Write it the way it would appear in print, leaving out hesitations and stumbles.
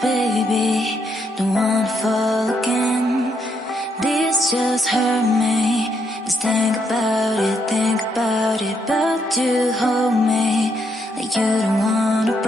baby, don't wanna fall again. This just hurt me. Just think about it, but you hold me like you don't wanna